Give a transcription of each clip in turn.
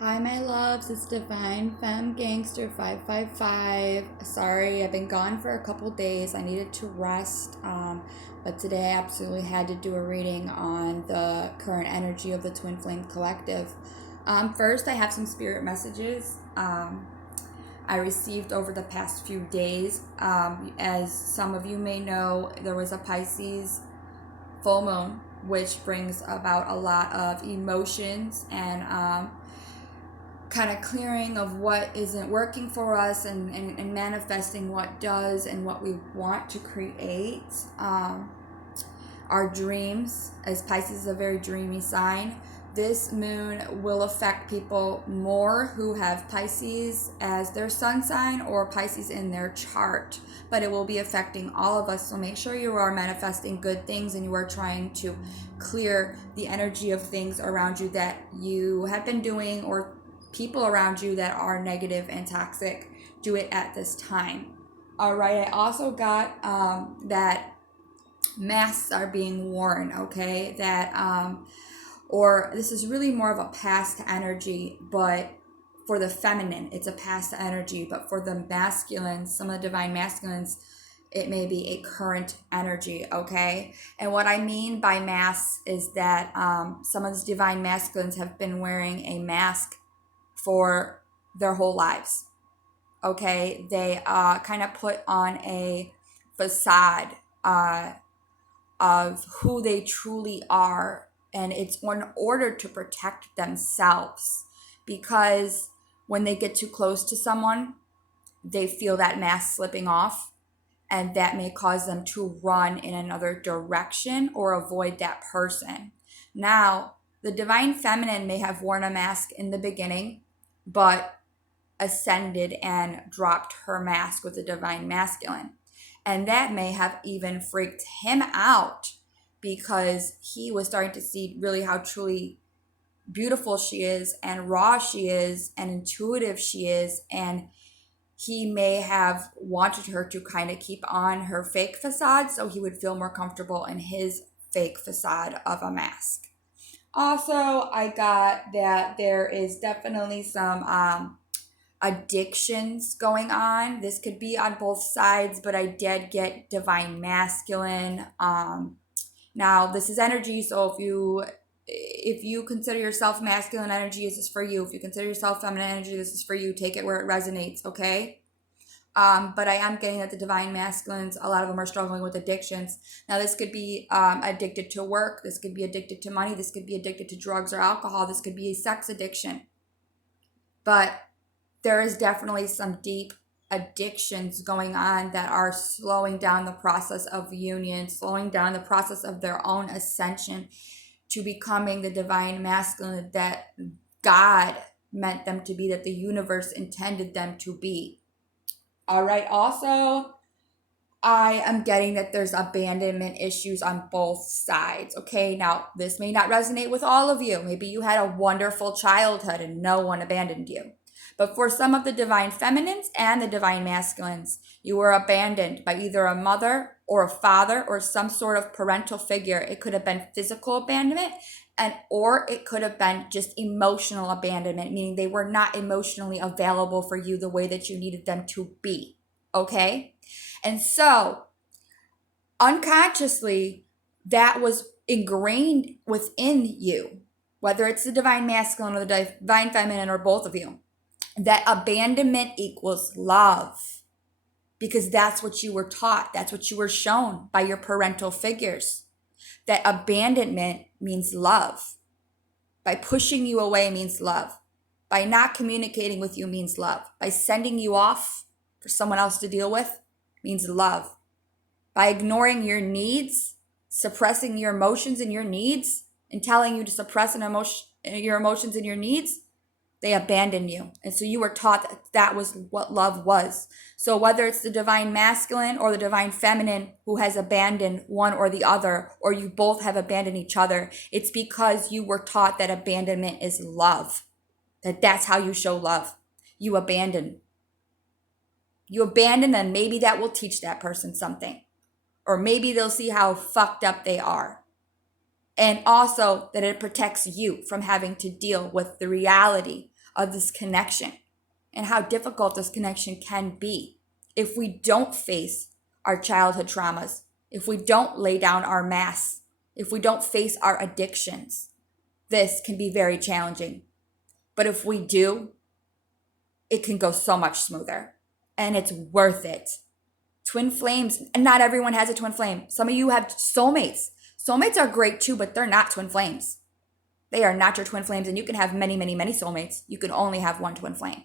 Hi, my loves. It's Divine Femme Gangster 555. Sorry, I've been gone for a couple days. I needed to rest. But today I absolutely had to do a reading on the current energy of the Twin Flame Collective. First, I have some spirit messages I received over the past few days. As some of you may know, there was a Pisces full moon, which brings about a lot of emotions and kind of clearing of what isn't working for us and manifesting what does and what we want to create. Our dreams, as Pisces is a very dreamy sign, this moon will affect people more who have Pisces as their sun sign or Pisces in their chart, but it will be affecting all of us. So make sure you are manifesting good things and you are trying to clear the energy of things around you that you have been doing, or people around you that are negative and toxic. Do it at this time. All right, I also got that masks are being worn, okay? Or this is really more of a past energy, but for the feminine, it's a past energy, but for the masculines, some of the divine masculines, it may be a current energy, okay? And what I mean by masks is that some of these divine masculines have been wearing a mask for their whole lives. Okay, they kind of put on a facade of who they truly are, and it's in order to protect themselves, because when they get too close to someone, they feel that mask slipping off, and that may cause them to run in another direction or avoid that person. Now, the divine feminine may have worn a mask in the beginning, but ascended and dropped her mask with the divine masculine. And that may have even freaked him out, because he was starting to see really how truly beautiful she is and raw she is and intuitive she is. And he may have wanted her to kind of keep on her fake facade so he would feel more comfortable in his fake facade of a mask. Also, I got that there is definitely some addictions going on. This could be on both sides, but I did get divine masculine. Now this is energy, so if you consider yourself masculine energy, this is for you. If you consider yourself feminine energy, this is for you. Take it where it resonates, okay? But I am getting that the divine masculines, a lot of them are struggling with addictions. Now, this could be addicted to work. This could be addicted to money. This could be addicted to drugs or alcohol. This could be a sex addiction. But there is definitely some deep addictions going on that are slowing down the process of union, slowing down the process of their own ascension to becoming the divine masculine that God meant them to be, that the universe intended them to be. All right, also, I am getting that there's abandonment issues on both sides. Okay, now this may not resonate with all of you. Maybe you had a wonderful childhood and no one abandoned you. But for some of the divine feminines and the divine masculines, you were abandoned by either a mother or a father or some sort of parental figure. It could have been physical abandonment, and or it could have been just emotional abandonment, meaning they were not emotionally available for you the way that you needed them to be. Okay? And so, unconsciously, that was ingrained within you, whether it's the divine masculine or the divine feminine or both of you, that abandonment equals love, because that's what you were taught. That's what you were shown by your parental figures. That abandonment means love. By pushing you away means love. By not communicating with you means love. By sending you off for someone else to deal with means love. By ignoring your needs, suppressing your emotions and your needs, and telling you to suppress your emotions and your needs, they abandon you. And so you were taught that that was what love was. So whether it's the divine masculine or the divine feminine who has abandoned one or the other, or you both have abandoned each other, it's because you were taught that abandonment is love. That's how you show love. You abandon. You abandon, and maybe that will teach that person something. Or maybe they'll see how fucked up they are. And also that it protects you from having to deal with the reality of this connection and how difficult this connection can be if we don't face our childhood traumas, if we don't lay down our masks, if we don't face our addictions. This can be very challenging. But if we do, it can go so much smoother and it's worth it. Twin flames, and not everyone has a twin flame. Some of you have soulmates. Soulmates are great too, but they're not twin flames. They are not your twin flames, and you can have many, many, many soulmates. You can only have one twin flame.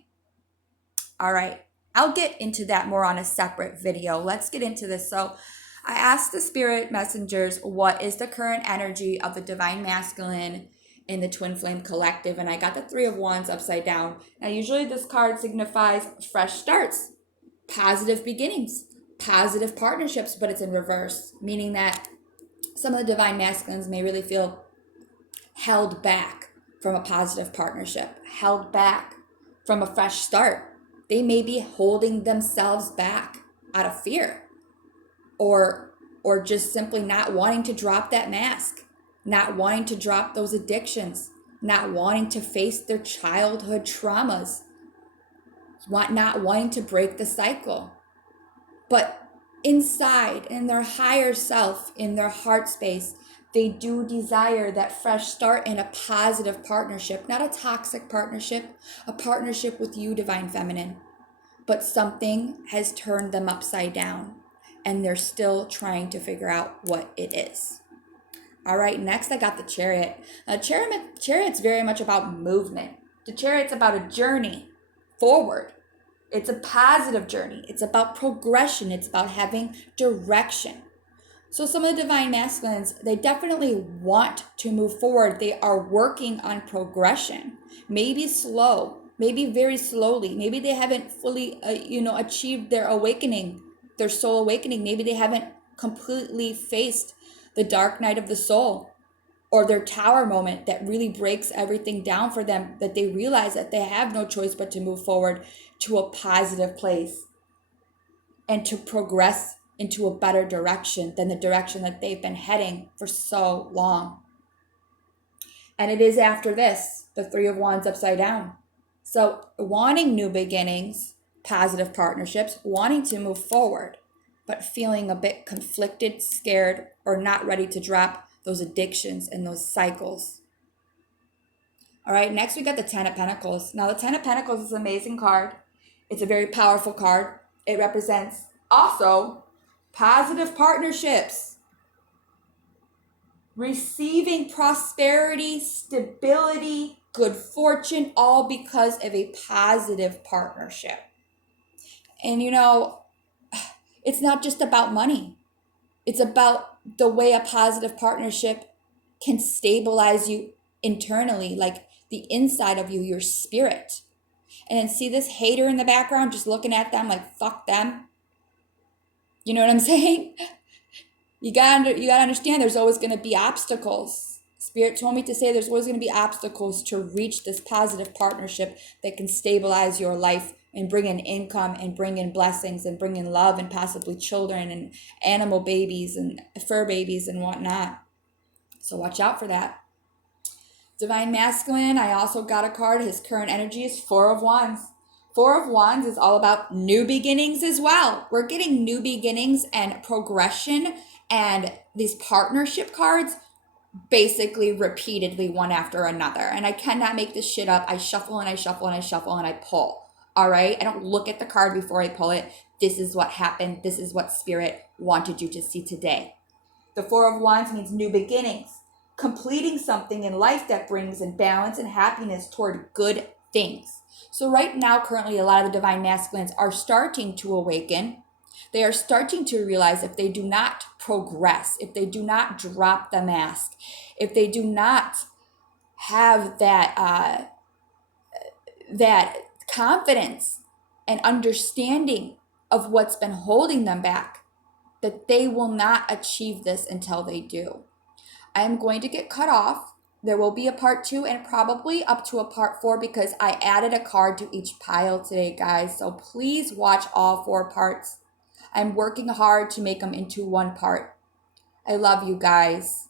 All right, I'll get into that more on a separate video. Let's get into this. So I asked the spirit messengers, what is the current energy of the divine masculine in the twin flame collective? And I got the Three of Wands upside down. Now, usually this card signifies fresh starts, positive beginnings, positive partnerships, but it's in reverse, meaning that some of the divine masculines may really feel held back from a positive partnership, held back from a fresh start. They may be holding themselves back out of fear or just simply not wanting to drop that mask, not wanting to drop those addictions, not wanting to face their childhood traumas, not wanting to break the cycle. But inside, in their higher self, in their heart space, they do desire that fresh start in a positive partnership, not a toxic partnership, a partnership with you, Divine Feminine. But something has turned them upside down, and they're still trying to figure out what it is. All right, next I got the Chariot. Now, Chariot's very much about movement. The Chariot's about a journey forward. It's a positive journey. It's about progression. It's about having direction. So some of the divine masculines, they definitely want to move forward. They are working on progression, maybe slow, maybe very slowly. Maybe they haven't fully, achieved their awakening, their soul awakening. Maybe they haven't completely faced the dark night of the soul or their tower moment that really breaks everything down for them, that they realize that they have no choice but to move forward to a positive place and to progress into a better direction than the direction that they've been heading for so long. And it is after this, the Three of Wands upside down. So wanting new beginnings, positive partnerships, wanting to move forward, but feeling a bit conflicted, scared, or not ready to drop those addictions and those cycles. All right, next we got the Ten of Pentacles. Now the Ten of Pentacles is an amazing card. It's a very powerful card. It represents also positive partnerships, receiving prosperity, stability, good fortune, all because of a positive partnership. And it's not just about money. It's about the way a positive partnership can stabilize you internally, like the inside of you, your spirit. And then see this hater in the background just looking at them like, fuck them. You know what I'm saying? You gotta understand there's always going to be obstacles. Spirit told me to say there's always going to be obstacles to reach this positive partnership that can stabilize your life and bring in income and bring in blessings and bring in love and possibly children and animal babies and fur babies and whatnot. So watch out for that. Divine Masculine, I also got a card. His current energy is Four of Wands. Four of Wands is all about new beginnings as well. We're getting new beginnings and progression and these partnership cards basically repeatedly one after another. And I cannot make this shit up. I shuffle and I shuffle and I shuffle and I pull. All right? I don't look at the card before I pull it. This is what happened. This is what Spirit wanted you to see today. The Four of Wands means new beginnings, completing something in life that brings in balance and happiness toward good things. So right now, currently, a lot of the divine masculines are starting to awaken. They are starting to realize if they do not progress, if they do not drop the mask, if they do not have that confidence and understanding of what's been holding them back, that they will not achieve this until they do. I am going to get cut off. There will be a part 2 and probably up to a part 4 because I added a card to each pile today, guys. So please watch all 4 parts. I'm working hard to make them into one part. I love you guys.